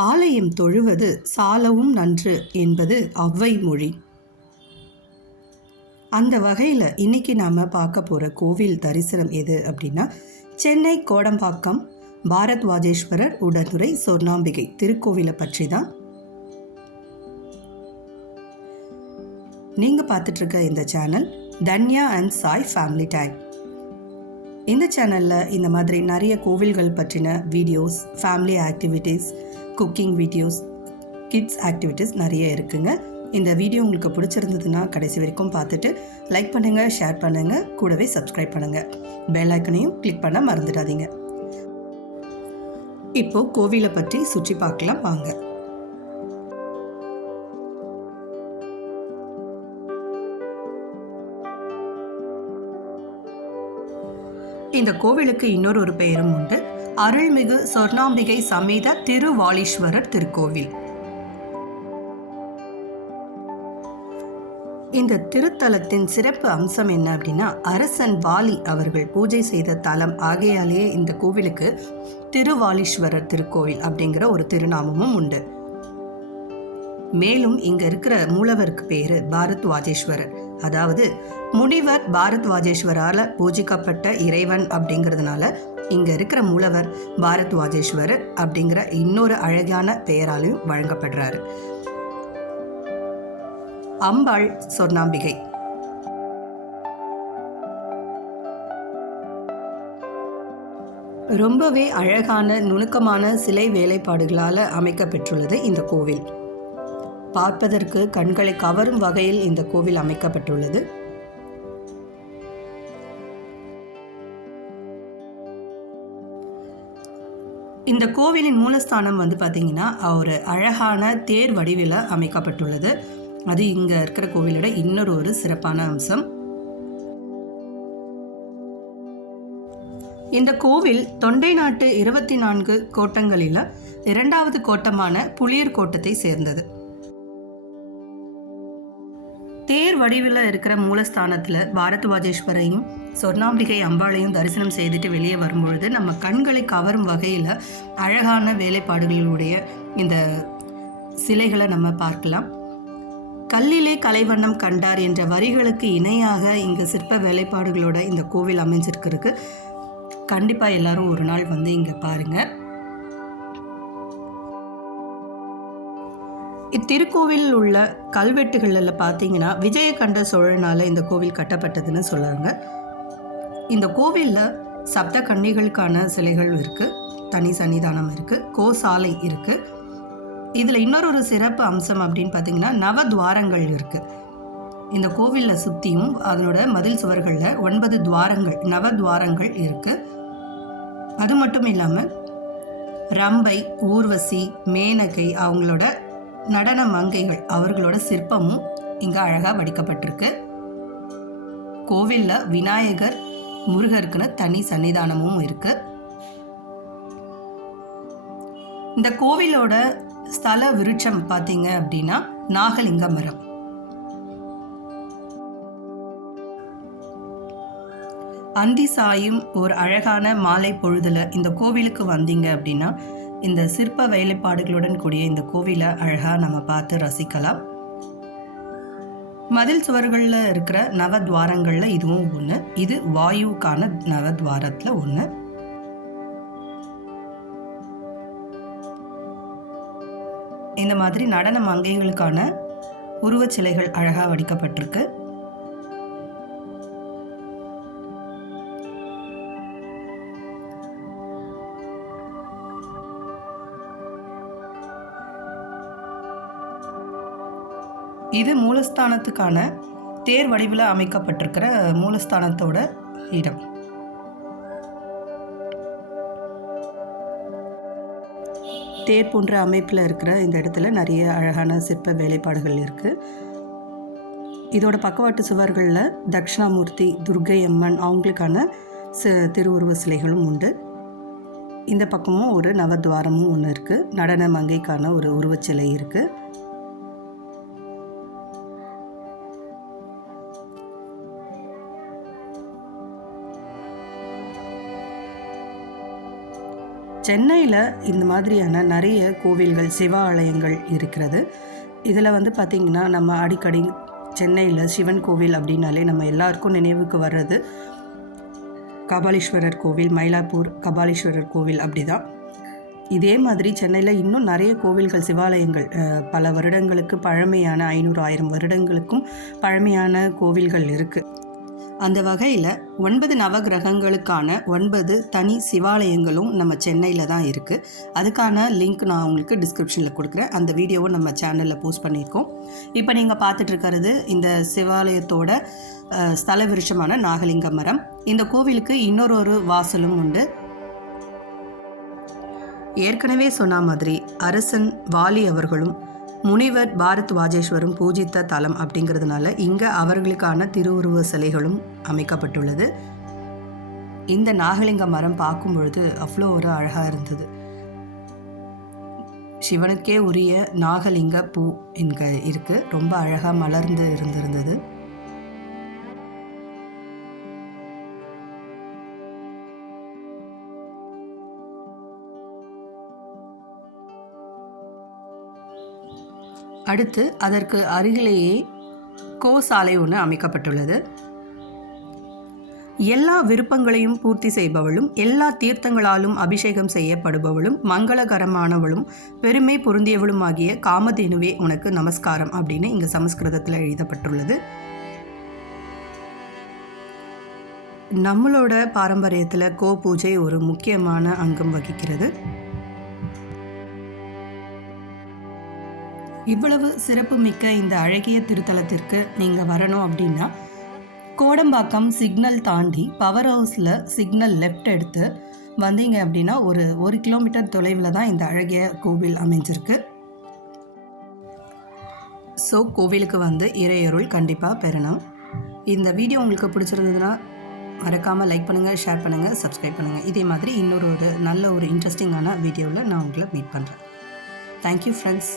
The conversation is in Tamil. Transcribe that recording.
ஆலயம் தொழுவது சாலவும் நன்று என்பது ஒளவை மொழி. அந்த வகையில் இன்னைக்கு நாம் பார்க்க போகிற கோவில் தரிசனம் எது அப்படின்னா சென்னை கோடம்பாக்கம் பாரத் வாஜேஸ்வரர் உடனுரை சொர்ணாம்பிகை திருக்கோவிலை பற்றி தான் நீங்கள் பார்த்துட்ருக்க இந்த channel Dhanya and Sai family time. இந்த சேனலில் இந்த மாதிரி நிறைய கோவில்கள் பற்றின videos family activities cooking videos kids activities நிறைய இருக்குங்க. இந்த வீடியோ உங்களுக்கு பிடிச்சிருந்ததுன்னா கடைசி வரைக்கும் பார்த்துட்டு லைக் பண்ணுங்கள் ஷேர் பண்ணுங்கள் கூடவே சப்ஸ்கிரைப் பண்ணுங்கள் பெல் ஐக்கனையும் கிளிக் பண்ண மறந்துடாதீங்க. இப்போது கோவிலை பற்றி சுற்றி பார்க்கலாம் வாங்க. இந்த கோவிலுக்கு இன்னொரு ஒரு பெயரும் உண்டு. அருள்மிகு சொர்ணாம்பிகை சமேத திருவாலீஸ்வரர் திருக்கோவில். இந்த திருத்தலத்தின் சிறப்பு அம்சம் என்ன அப்படின்னா அரசன் வாலி அவர்கள் பூஜை செய்த தலம் ஆகையாலேயே இந்த கோவிலுக்கு திருவாலீஸ்வரர் திருக்கோவில் அப்படிங்கிற ஒரு திருநாமமும் உண்டு. மேலும் இங்க இருக்கிற மூலவருக்கு பேரு பாரத்வாஜேஸ்வரர். அதாவது முனிவர் பாரத்வாஜேஸ்வரால பூஜிக்கப்பட்ட இறைவன் அப்படிங்கிறதுனால இங்க இருக்கிற மூலவர் பாரத்வாஜேஸ்வரர் அப்படிங்கிற இன்னொரு அழகான பெயராலையும் வழங்கப்படுறாரு. அம்பாள் சொர்ணாம்பிகை. ரொம்பவே அழகான நுணுக்கமான சிலை வேலைப்பாடுகளால் அமைக்கப்பெற்றுள்ளது இந்த கோவில். பார்ப்பதற்கு கண்களை கவரும் வகையில் இந்த கோவில் அமைக்கப்பட்டுள்ளது. இந்த கோவிலின் மூலஸ்தானம் வந்து பார்த்தீங்கன்னா ஒரு அழகான தேர் வடிவில் அமைக்கப்பட்டுள்ளது. அது இங்கே இருக்கிற கோவிலோட இன்னொரு ஒரு சிறப்பான அம்சம். இந்த கோவில் தொண்டை நாட்டு இருபத்தி நான்கு கோட்டங்களில் இரண்டாவது கோட்டமான புளியர் கோட்டத்தை சேர்ந்தது. தேர் வடிவில் இருக்கிற மூலஸ்தானத்தில் பாரத்வாஜேஸ்வரையும் சொர்ணாம்பிகை அம்பாளையும் தரிசனம் செய்துட்டு வெளியே வரும்பொழுது நம்ம கண்களை கவரும் வகையில் அழகான வேலைப்பாடுகளுடைய இந்த சிலைகளை நம்ம பார்க்கலாம். கல்லிலே கலைவண்ணம் கண்டார் என்ற வரிகளுக்கு இணையாக இங்கே சிற்ப வேலைப்பாடுகளோட இந்த கோவில் அமைஞ்சிருக்கிறதுக்கு கண்டிப்பாக எல்லாரும் ஒரு நாள் வந்து இங்கே பாருங்கள் இத்திருக்கோவிலில் உள்ள கல்வெட்டுகளில் பார்த்தீங்கன்னா விஜயகண்ட சோழனால் இந்த கோவில் கட்டப்பட்டதுன்னு சொல்கிறாங்க இந்த கோவிலில் சப்த கன்னிகளுக்கான சிலைகள் இருக்குது தனி சன்னிதானம் இருக்குது கோசாலை இருக்குது இதில் இன்னொரு ஒரு சிறப்பு அம்சம் அப்படின்னு பார்த்தீங்கன்னா நவத்வாரங்கள் இருக்குது இந்த கோவிலில் சுற்றியும் அதனோட மதில் சுவர்களில் ஒன்பது துவாரங்கள் நவத்வாரங்கள் இருக்குது அது மட்டும் இல்லாமல் ரம்பை ஊர்வசி மேனகை அவங்களோட நடன மங்கைகள் அவர்களோட சிற்பமும் இங்கே அழகாக வடிக்கப்பட்டிருக்கு. கோவிலில் விநாயகர் முருகருக்குன்னு தனி சன்னிதானமும் இருக்கு. இந்த கோவிலோட ஸ்தல விருட்சம் பார்த்தீங்க அப்படின்னா நாகலிங்க மரம். அந்தி சாயும் ஒரு அழகான மாலை பொழுதுல இந்த கோவிலுக்கு வந்தீங்க அப்படின்னா இந்த சிற்ப வேலைப்பாடுகளுடன் கூடிய இந்த கோவிலை அழகாக நம்ம பார்த்து ரசிக்கலாம். மதில் சுவர்களில் இருக்கிற நவத்வாரங்களில் இதுவும் ஒன்று இது வாயுக்கான நவத்வாரத்தில் ஒன்று இந்த மாதிரி நடன மங்கைகளுக்கான உருவச் சிலைகள் அழகாக வடிக்கப்பட்டிருக்கு. இது மூலஸ்தானத்துக்கான தேர் வடிவில் அமைக்கப்பட்டிருக்கிற மூலஸ்தானத்தோட இடம். தேர் போன்ற அமைப்பில் இருக்கிற இந்த இடத்துல நிறைய அழகான சிற்ப வேலைப்பாடுகள் இருக்குது இதோட பக்கவாட்டு சுவர்களில் தட்சிணாமூர்த்தி துர்கை அம்மன் அவங்களுக்கான சி திருவுருவ சிலைகளும் உண்டு. இந்த பக்கமும் ஒரு நவத்வாரமும் ஒன்று இருக்குது நடன மங்கைக்கான ஒரு உருவச்சிலை இருக்குது சென்னையில் இந்த மாதிரியான நிறைய கோவில்கள் சிவாலயங்கள் இருக்கிறது. இதில் வந்து பார்த்திங்கன்னா நம்ம அடிக்கடி சென்னையில் சிவன் கோவில் அப்படின்னாலே நம்ம எல்லாருக்கும் நினைவுக்கு வர்றது கபாலீஸ்வரர் கோவில் மயிலாப்பூர் கபாலீஸ்வரர் கோவில் அப்படி தான் இதே மாதிரி சென்னையில் இன்னும் நிறைய கோவில்கள் சிவாலயங்கள் பல வருடங்களுக்கு பழமையான ஐநூறு ஆயிரம் வருடங்களுக்கும் பழமையான கோவில்கள் இருக்குது அந்த வகையில் ஒன்பது நவகிரகங்களுக்கான ஒன்பது தனி சிவாலயங்களும் நம்ம சென்னையில் தான் இருக்குது அதுக்கான லிங்க் நான் உங்களுக்கு டிஸ்கிரிப்ஷனில் கொடுக்குறேன். அந்த வீடியோவும் நம்ம சேனலில் போஸ்ட் பண்ணியிருக்கோம். இப்போ நீங்கள் பார்த்துட்ருக்கிறது இந்த சிவாலயத்தோட ஸ்தல விருஷமான நாகலிங்க மரம். இந்த கோவிலுக்கு இன்னொரு ஒரு வாசலும் உண்டு. ஏற்கனவே சொன்ன மாதிரி அரசன் வாலி அவர்களும் முனிவர் பாரத் வாஜேஸ்வரம் பூஜித்த தலம் அப்படிங்கிறதுனால இங்கே அவர்களுக்கான திருவுருவ சிலைகளும் அமைக்கப்பட்டுள்ளது. இந்த நாகலிங்க மரம் பார்க்கும் பொழுது அவ்வளோ ஒரு அழகாக இருந்தது. சிவனுக்கே உரிய நாகலிங்க பூ இங்கே இருக்குது ரொம்ப அழகாக மலர்ந்து இருந்திருந்தது. அடுத்து அதற்கு அருகிலேயே கோசாலை ஒன்று அமைக்கப்பட்டுள்ளது. எல்லா விருப்பங்களையும் பூர்த்தி செய்பவளும் எல்லா தீர்த்தங்களாலும் அபிஷேகம் செய்யப்படுபவளும் மங்களகரமானவளும் பெருமை பொருந்தியவளும் ஆகிய காமதேனுவே உனக்கு நமஸ்காரம் அப்படின்னு இங்கே சமஸ்கிருதத்தில் எழுதப்பட்டுள்ளது. நம்மளோட பாரம்பரியத்தில் கோ பூஜை ஒரு முக்கியமான அங்கம் வகிக்கிறது. இவ்வளவு சிறப்புமிக்க இந்த அழகிய திருத்தலத்திற்கு நீங்கள் வரணும் அப்படின்னா கோடம்பாக்கம் சிக்னல் தாண்டி பவர் ஹவுஸில் சிக்னல் லெஃப்ட் எடுத்து வந்தீங்க அப்படின்னா ஒரு ஒரு கிலோமீட்டர் தொலைவில் தான் இந்த அழகிய கோவில் அமைஞ்சிருக்கு. ஸோ கோவிலுக்கு வந்து இறையருள் கண்டிப்பாக பெறணும். இந்த வீடியோ உங்களுக்கு பிடிச்சிருந்ததுன்னா மறக்காமல் லைக் பண்ணுங்கள் ஷேர் பண்ணுங்கள் சப்ஸ்கிரைப் பண்ணுங்கள் இதே மாதிரி இன்னொரு ஒரு நல்ல ஒரு இன்ட்ரெஸ்டிங்கான வீடியோவில் நான் உங்களை மீட் பண்ணுறேன் தேங்க்யூ ஃப்ரெண்ட்ஸ்